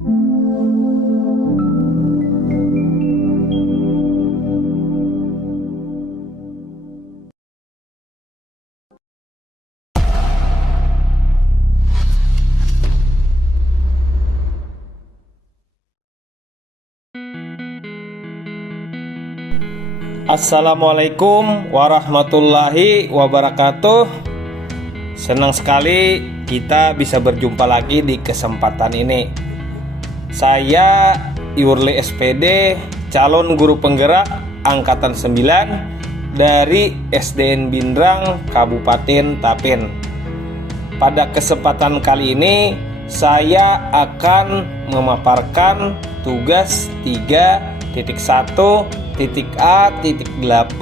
Assalamualaikum warahmatullahi wabarakatuh. Senang sekali kita bisa berjumpa lagi di kesempatan ini. Saya Yurli SPD, calon guru penggerak angkatan 9 dari SDN Bindrang, Kabupaten Tapin. Pada kesempatan kali ini saya akan memaparkan tugas 3.1.A.8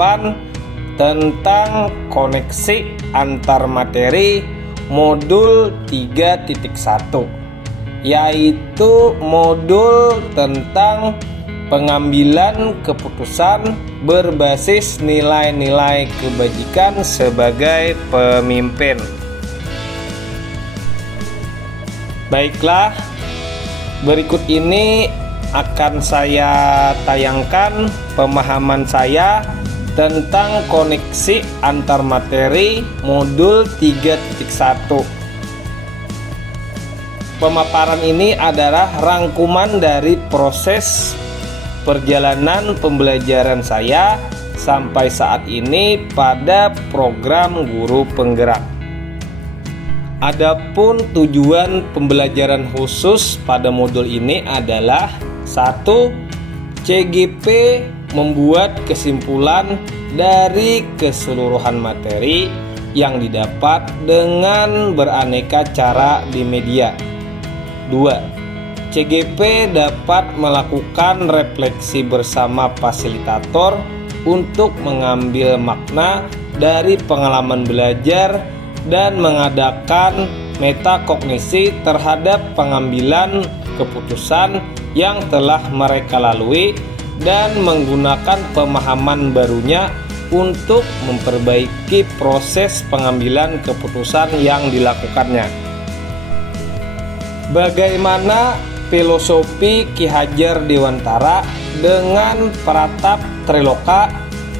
tentang koneksi antar materi modul 3.1, yaitu modul tentang pengambilan keputusan berbasis nilai-nilai kebajikan sebagai pemimpin. Baiklah, berikut ini akan saya tayangkan pemahaman saya tentang koneksi antar materi modul 3.1. Pemaparan ini adalah rangkuman dari proses perjalanan pembelajaran saya sampai saat ini pada program guru penggerak. Adapun tujuan pembelajaran khusus pada modul ini adalah 1. CGP membuat kesimpulan dari keseluruhan materi yang didapat dengan beraneka cara di media. 2. CGP dapat melakukan refleksi bersama fasilitator untuk mengambil makna dari pengalaman belajar dan mengadakan metakognisi terhadap pengambilan keputusan yang telah mereka lalui dan menggunakan pemahaman barunya untuk memperbaiki proses pengambilan keputusan yang dilakukannya. Bagaimana filosofi Ki Hajar Dewantara dengan Pratap Triloka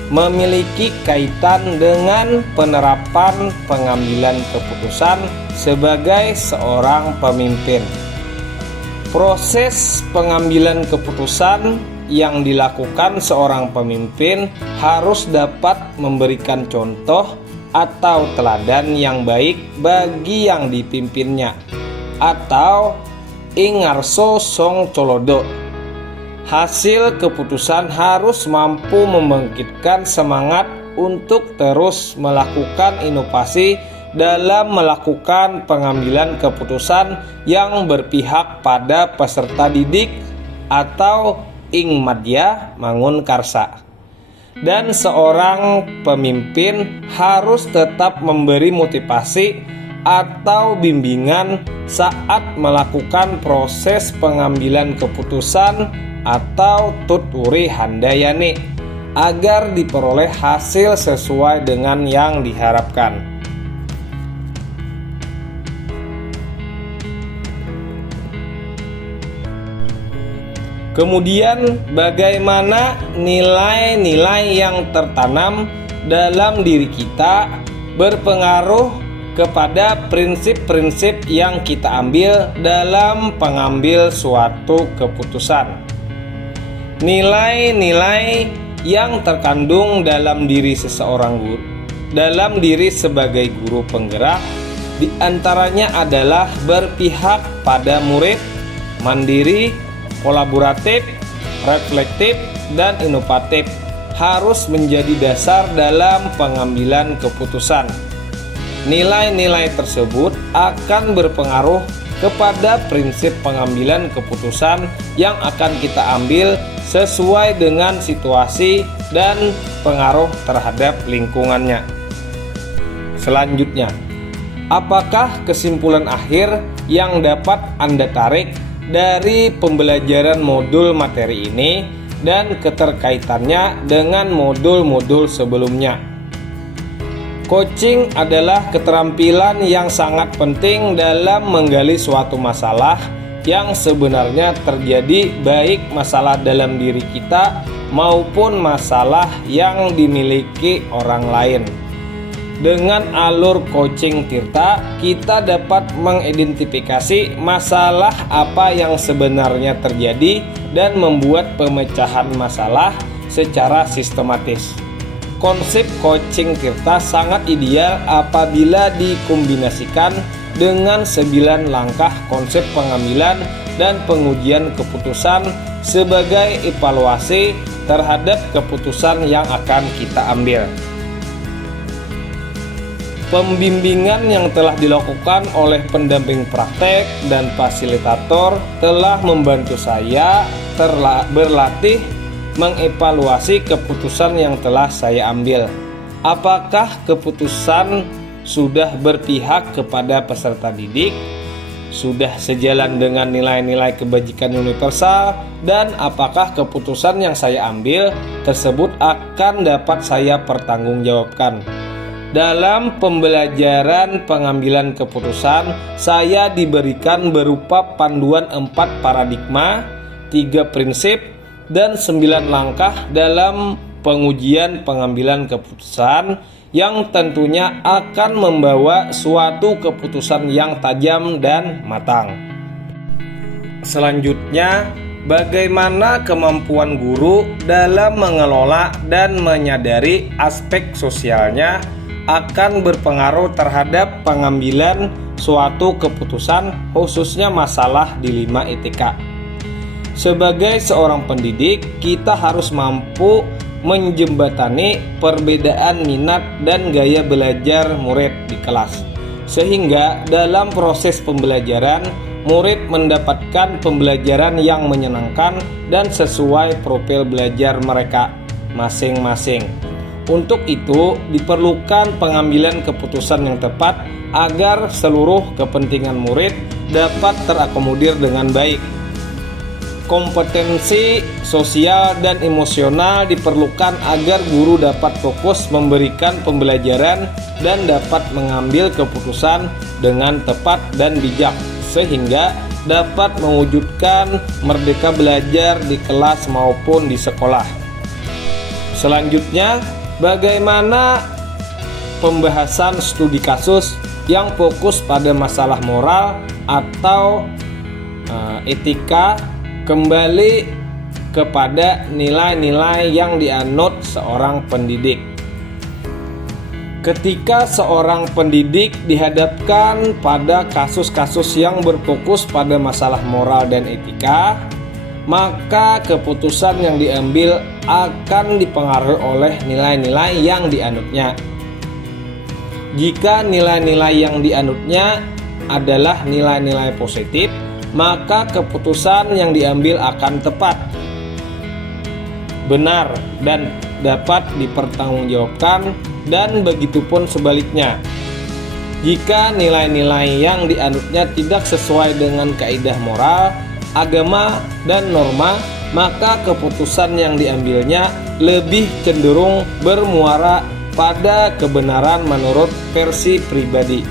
memiliki kaitan dengan penerapan pengambilan keputusan sebagai seorang pemimpin. Proses pengambilan keputusan yang dilakukan seorang pemimpin harus dapat memberikan contoh atau teladan yang baik bagi yang dipimpinnya, atau ingarso song colodo. Hasil keputusan harus mampu membangkitkan semangat untuk terus melakukan inovasi dalam melakukan pengambilan keputusan yang berpihak pada peserta didik atau ing madya mangun karsa. Dan seorang pemimpin harus tetap memberi motivasi atau bimbingan saat melakukan proses pengambilan keputusan atau tuturi handayani agar diperoleh hasil sesuai dengan yang diharapkan. Kemudian, bagaimana nilai-nilai yang tertanam dalam diri kita berpengaruh kepada prinsip-prinsip yang kita ambil dalam pengambil suatu keputusan. Nilai-nilai yang terkandung dalam diri seseorang guru, dalam diri sebagai guru penggerak, diantaranya adalah berpihak pada murid, mandiri, kolaboratif, reflektif, dan inovatif harus menjadi dasar dalam pengambilan keputusan. Nilai-nilai tersebut akan berpengaruh kepada prinsip pengambilan keputusan yang akan kita ambil sesuai dengan situasi dan pengaruh terhadap lingkungannya. Selanjutnya, apakah kesimpulan akhir yang dapat Anda tarik dari pembelajaran modul materi ini dan keterkaitannya dengan modul-modul sebelumnya? Coaching adalah keterampilan yang sangat penting dalam menggali suatu masalah yang sebenarnya terjadi, baik masalah dalam diri kita maupun masalah yang dimiliki orang lain. Dengan alur coaching Tirta, kita dapat mengidentifikasi masalah apa yang sebenarnya terjadi dan membuat pemecahan masalah secara sistematis. Konsep coaching Tirta sangat ideal apabila dikombinasikan dengan 9 langkah konsep pengambilan dan pengujian keputusan sebagai evaluasi terhadap keputusan yang akan kita ambil. Pembimbingan yang telah dilakukan oleh pendamping praktek dan fasilitator telah membantu saya berlatih mengevaluasi keputusan yang telah saya ambil. Apakah keputusan sudah berpihak kepada peserta didik, sudah sejalan dengan nilai-nilai kebajikan universal, dan apakah keputusan yang saya ambil tersebut akan dapat saya pertanggungjawabkan. Dalam pembelajaran pengambilan keputusan, saya diberikan berupa panduan 4 paradigma, 3 prinsip, dan 9 langkah dalam pengujian pengambilan keputusan yang tentunya akan membawa suatu keputusan yang tajam dan matang. Selanjutnya, bagaimana kemampuan guru dalam mengelola dan menyadari aspek sosialnya akan berpengaruh terhadap pengambilan suatu keputusan, khususnya masalah dilema etika. Sebagai seorang pendidik, kita harus mampu menjembatani perbedaan minat dan gaya belajar murid di kelas, sehingga dalam proses pembelajaran, murid mendapatkan pembelajaran yang menyenangkan dan sesuai profil belajar mereka masing-masing. Untuk itu, diperlukan pengambilan keputusan yang tepat agar seluruh kepentingan murid dapat terakomodir dengan baik. Kompetensi sosial dan emosional diperlukan agar guru dapat fokus memberikan pembelajaran dan dapat mengambil keputusan dengan tepat dan bijak, sehingga dapat mewujudkan merdeka belajar di kelas maupun di sekolah. Selanjutnya, bagaimana pembahasan studi kasus yang fokus pada masalah moral atau etika kembali kepada nilai-nilai yang dianut seorang pendidik. Ketika seorang pendidik dihadapkan pada kasus-kasus yang berfokus pada masalah moral dan etika, maka keputusan yang diambil akan dipengaruhi oleh nilai-nilai yang dianutnya. Jika nilai-nilai yang dianutnya adalah nilai-nilai positif, maka keputusan yang diambil akan tepat, benar, dan dapat dipertanggungjawabkan, dan begitupun sebaliknya. Jika nilai-nilai yang dianutnya tidak sesuai dengan kaidah moral, agama, dan norma, maka keputusan yang diambilnya lebih cenderung bermuara pada kebenaran menurut versi pribadi.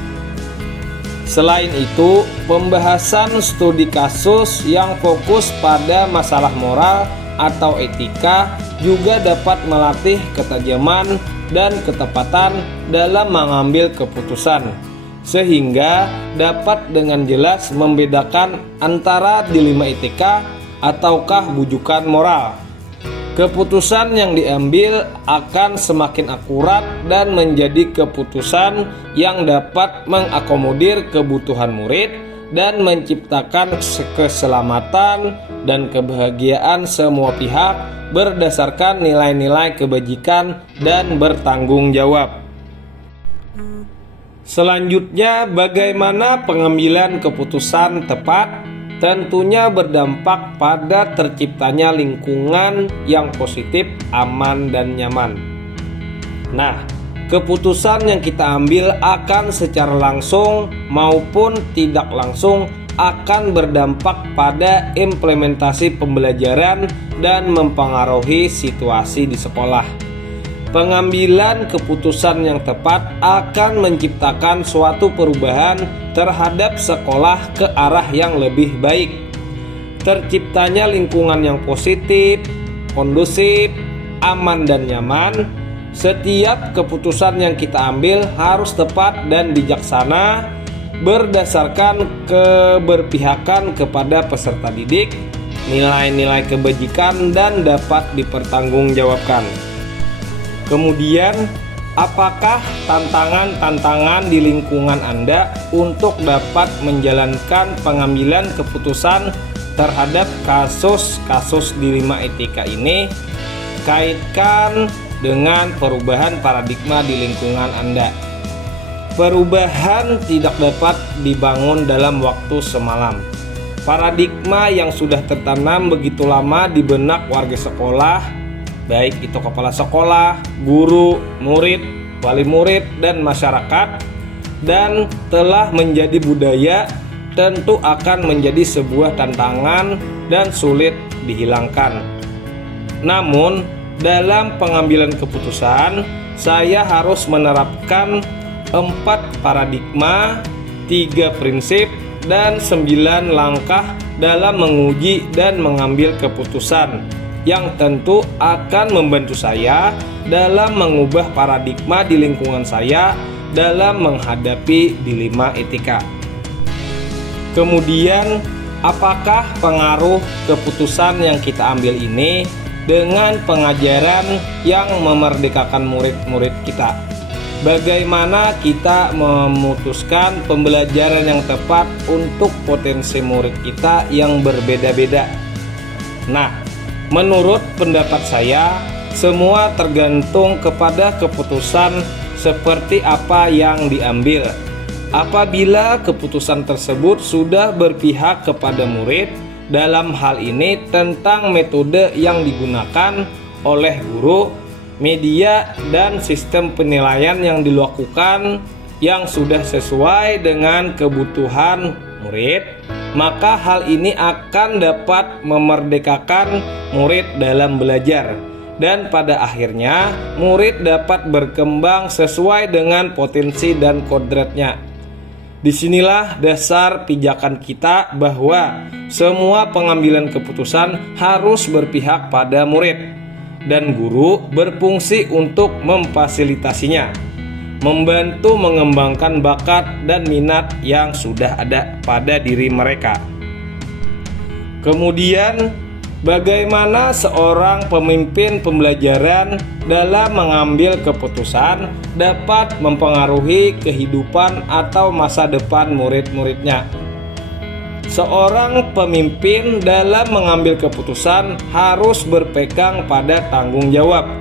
Selain itu, pembahasan studi kasus yang fokus pada masalah moral atau etika juga dapat melatih ketajaman dan ketepatan dalam mengambil keputusan, sehingga dapat dengan jelas membedakan antara dilema etika ataukah bujukan moral. Keputusan yang diambil akan semakin akurat dan menjadi keputusan yang dapat mengakomodir kebutuhan murid dan menciptakan keselamatan dan kebahagiaan semua pihak berdasarkan nilai-nilai kebajikan dan bertanggung jawab. Selanjutnya, bagaimana pengambilan keputusan tepat? Tentunya berdampak pada terciptanya lingkungan yang positif, aman, dan nyaman. Nah, keputusan yang kita ambil akan secara langsung maupun tidak langsung akan berdampak pada implementasi pembelajaran dan mempengaruhi situasi di sekolah. Pengambilan keputusan yang tepat akan menciptakan suatu perubahan terhadap sekolah ke arah yang lebih baik. terciptanya lingkungan yang positif, kondusif, aman dan nyaman. Setiap keputusan yang kita ambil harus tepat dan bijaksana, berdasarkan keberpihakan kepada peserta didik, nilai-nilai kebajikan dan dapat dipertanggungjawabkan. Kemudian, apakah tantangan-tantangan di lingkungan Anda untuk dapat menjalankan pengambilan keputusan terhadap kasus-kasus dilema etika ini? Kaitkan dengan perubahan paradigma di lingkungan Anda. Perubahan tidak dapat dibangun dalam waktu semalam. Paradigma yang sudah tertanam begitu lama di benak warga sekolah, baik itu kepala sekolah, guru, murid, wali murid, dan masyarakat, dan telah menjadi budaya, tentu akan menjadi sebuah tantangan dan sulit dihilangkan. Namun, dalam pengambilan keputusan, saya harus menerapkan 4 paradigma, 3 prinsip, dan 9 langkah dalam menguji dan mengambil keputusan yang tentu akan membantu saya dalam mengubah paradigma di lingkungan saya dalam menghadapi dilema etika. Kemudian, apakah pengaruh keputusan yang kita ambil ini dengan pengajaran yang memerdekakan murid-murid kita? Bagaimana kita memutuskan pembelajaran yang tepat untuk potensi murid kita yang berbeda-beda? Nah, menurut pendapat saya, semua tergantung kepada keputusan seperti apa yang diambil. Apabila keputusan tersebut sudah berpihak kepada murid, dalam hal ini tentang metode yang digunakan oleh guru, media, dan sistem penilaian yang dilakukan yang sudah sesuai dengan kebutuhan murid, maka hal ini akan dapat memerdekakan murid dalam belajar, dan pada akhirnya murid dapat berkembang sesuai dengan potensi dan kodratnya. Disinilah dasar pijakan kita bahwa semua pengambilan keputusan harus berpihak pada murid, dan guru berfungsi untuk memfasilitasinya, membantu mengembangkan bakat dan minat yang sudah ada pada diri mereka. Kemudian, bagaimana seorang pemimpin pembelajaran dalam mengambil keputusan dapat mempengaruhi kehidupan atau masa depan murid-muridnya? Seorang pemimpin dalam mengambil keputusan harus berpegang pada tanggung jawab,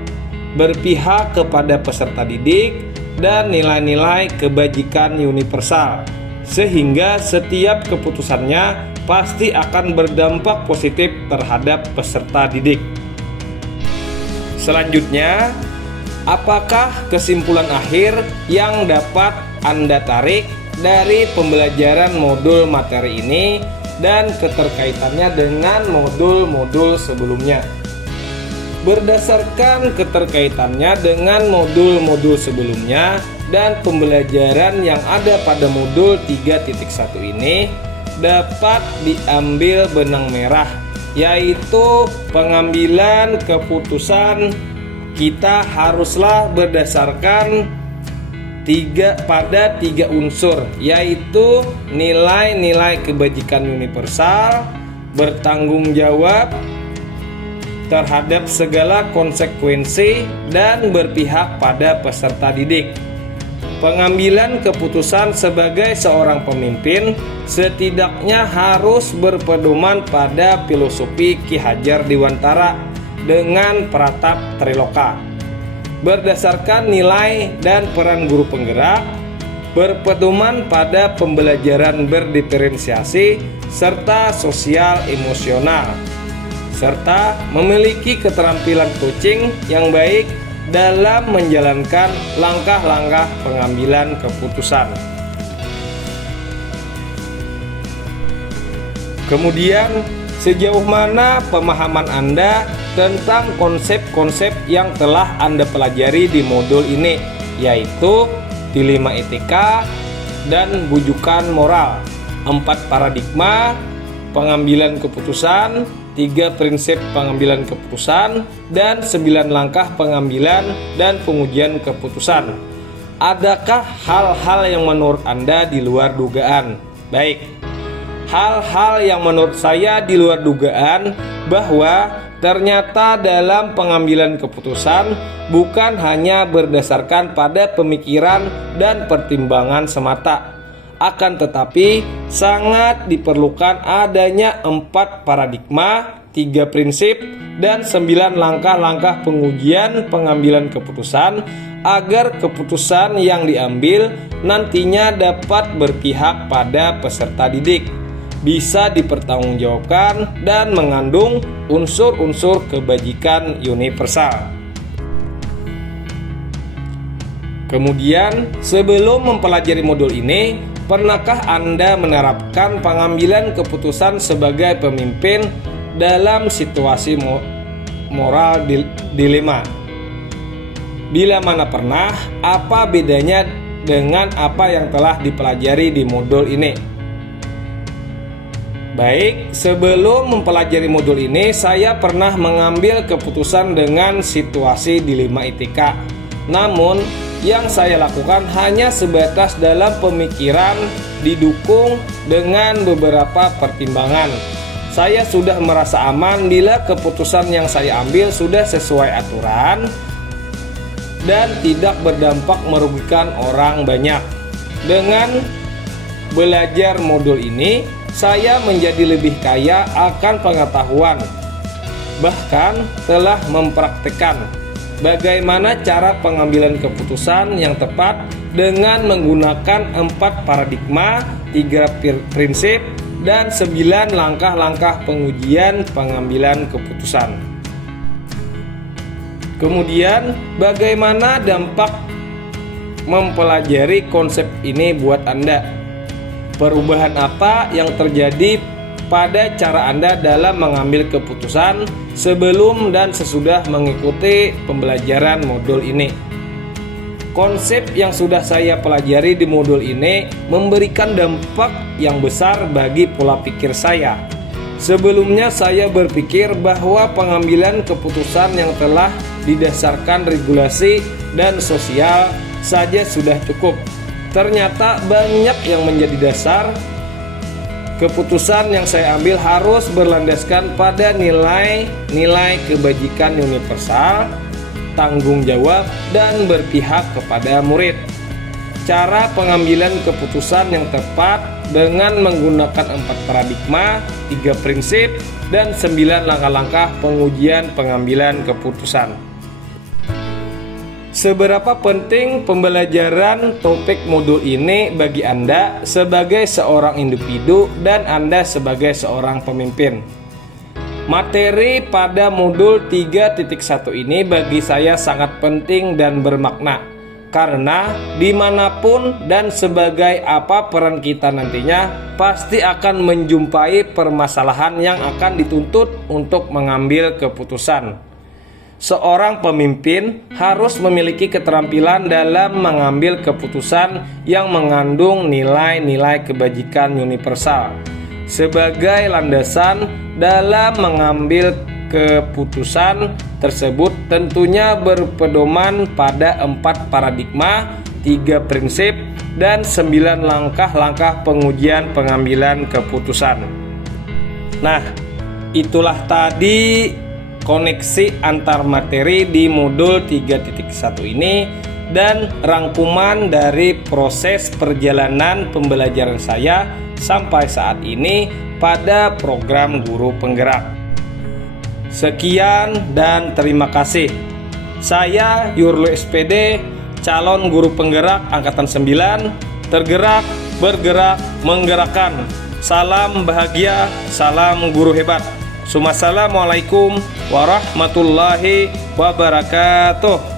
berpihak kepada peserta didik, dan nilai-nilai kebajikan universal, sehingga setiap keputusannya pasti akan berdampak positif terhadap peserta didik. Selanjutnya, apakah kesimpulan akhir yang dapat Anda tarik dari pembelajaran modul materi ini dan keterkaitannya dengan modul-modul sebelumnya? Berdasarkan keterkaitannya dengan modul-modul sebelumnya dan pembelajaran yang ada pada modul 3.1 ini, dapat diambil benang merah, yaitu pengambilan keputusan kita haruslah berdasarkan pada tiga unsur, yaitu nilai-nilai kebajikan universal, bertanggung jawab terhadap segala konsekuensi, dan berpihak pada peserta didik. Pengambilan keputusan sebagai seorang pemimpin setidaknya harus berpedoman pada filosofi Ki Hajar Dewantara dengan Pratap Triloka, berdasarkan nilai dan peran guru penggerak, berpedoman pada pembelajaran berdiferensiasi serta sosial emosional, serta memiliki keterampilan coaching yang baik dalam menjalankan langkah-langkah pengambilan keputusan. Kemudian, sejauh mana pemahaman Anda tentang konsep-konsep yang telah Anda pelajari di modul ini, yaitu dilema etika dan bujukan moral, 4 paradigma, pengambilan keputusan, 3 prinsip pengambilan keputusan, dan 9 langkah pengambilan dan pengujian keputusan. Adakah hal-hal yang menurut Anda di luar dugaan? Baik, hal-hal yang menurut saya di luar dugaan bahwa ternyata dalam pengambilan keputusan bukan hanya berdasarkan pada pemikiran dan pertimbangan semata, akan tetapi sangat diperlukan adanya 4 paradigma, 3 prinsip, dan 9 langkah-langkah pengujian pengambilan keputusan agar keputusan yang diambil nantinya dapat berpihak pada peserta didik, bisa dipertanggungjawabkan, dan mengandung unsur-unsur kebajikan universal. Kemudian, sebelum mempelajari modul ini, pernahkah Anda menerapkan pengambilan keputusan sebagai pemimpin dalam situasi moral dilema? Bila mana pernah, apa bedanya dengan apa yang telah dipelajari di modul ini? Baik, sebelum mempelajari modul ini, saya pernah mengambil keputusan dengan situasi dilema ITK. Namun, yang saya lakukan hanya sebatas dalam pemikiran didukung dengan beberapa pertimbangan. Saya sudah merasa aman bila keputusan yang saya ambil sudah sesuai aturan dan tidak berdampak merugikan orang banyak. Dengan belajar modul ini, saya menjadi lebih kaya akan pengetahuan, bahkan telah mempraktekkan bagaimana cara pengambilan keputusan yang tepat dengan menggunakan 4 paradigma, 3 prinsip, dan 9 langkah-langkah pengujian pengambilan keputusan. Kemudian, bagaimana dampak mempelajari konsep ini buat Anda? Perubahan apa yang terjadi pada cara Anda dalam mengambil keputusan sebelum dan sesudah mengikuti pembelajaran modul ini? Konsep yang sudah saya pelajari di modul ini memberikan dampak yang besar bagi pola pikir saya. Sebelumnya saya berpikir bahwa pengambilan keputusan yang telah didasarkan regulasi dan sosial saja sudah cukup. Ternyata banyak yang menjadi dasar. Keputusan yang saya ambil harus berlandaskan pada nilai-nilai kebajikan universal, tanggung jawab, dan berpihak kepada murid. Cara pengambilan keputusan yang tepat dengan menggunakan 4 paradigma, 3 prinsip, dan 9 langkah-langkah pengujian pengambilan keputusan. Seberapa penting pembelajaran topik modul ini bagi Anda sebagai seorang individu dan Anda sebagai seorang pemimpin? Materi pada modul 3.1 ini bagi saya sangat penting dan bermakna, karena dimanapun dan sebagai apa peran kita nantinya pasti akan menjumpai permasalahan yang akan dituntut untuk mengambil keputusan. Seorang pemimpin harus memiliki keterampilan dalam mengambil keputusan yang mengandung nilai-nilai kebajikan universal sebagai landasan dalam mengambil keputusan tersebut, tentunya berpedoman pada 4 paradigma, 3 prinsip, dan 9 langkah-langkah pengujian pengambilan keputusan. Nah, itulah tadi koneksi antar materi di modul 3.1 ini dan rangkuman dari proses perjalanan pembelajaran saya sampai saat ini pada program Guru Penggerak. Sekian dan terima kasih. Saya Yurlo SPD, calon guru penggerak angkatan 9, tergerak, bergerak, menggerakkan. Salam bahagia, salam guru hebat. Assalamualaikum warahmatullahi wabarakatuh.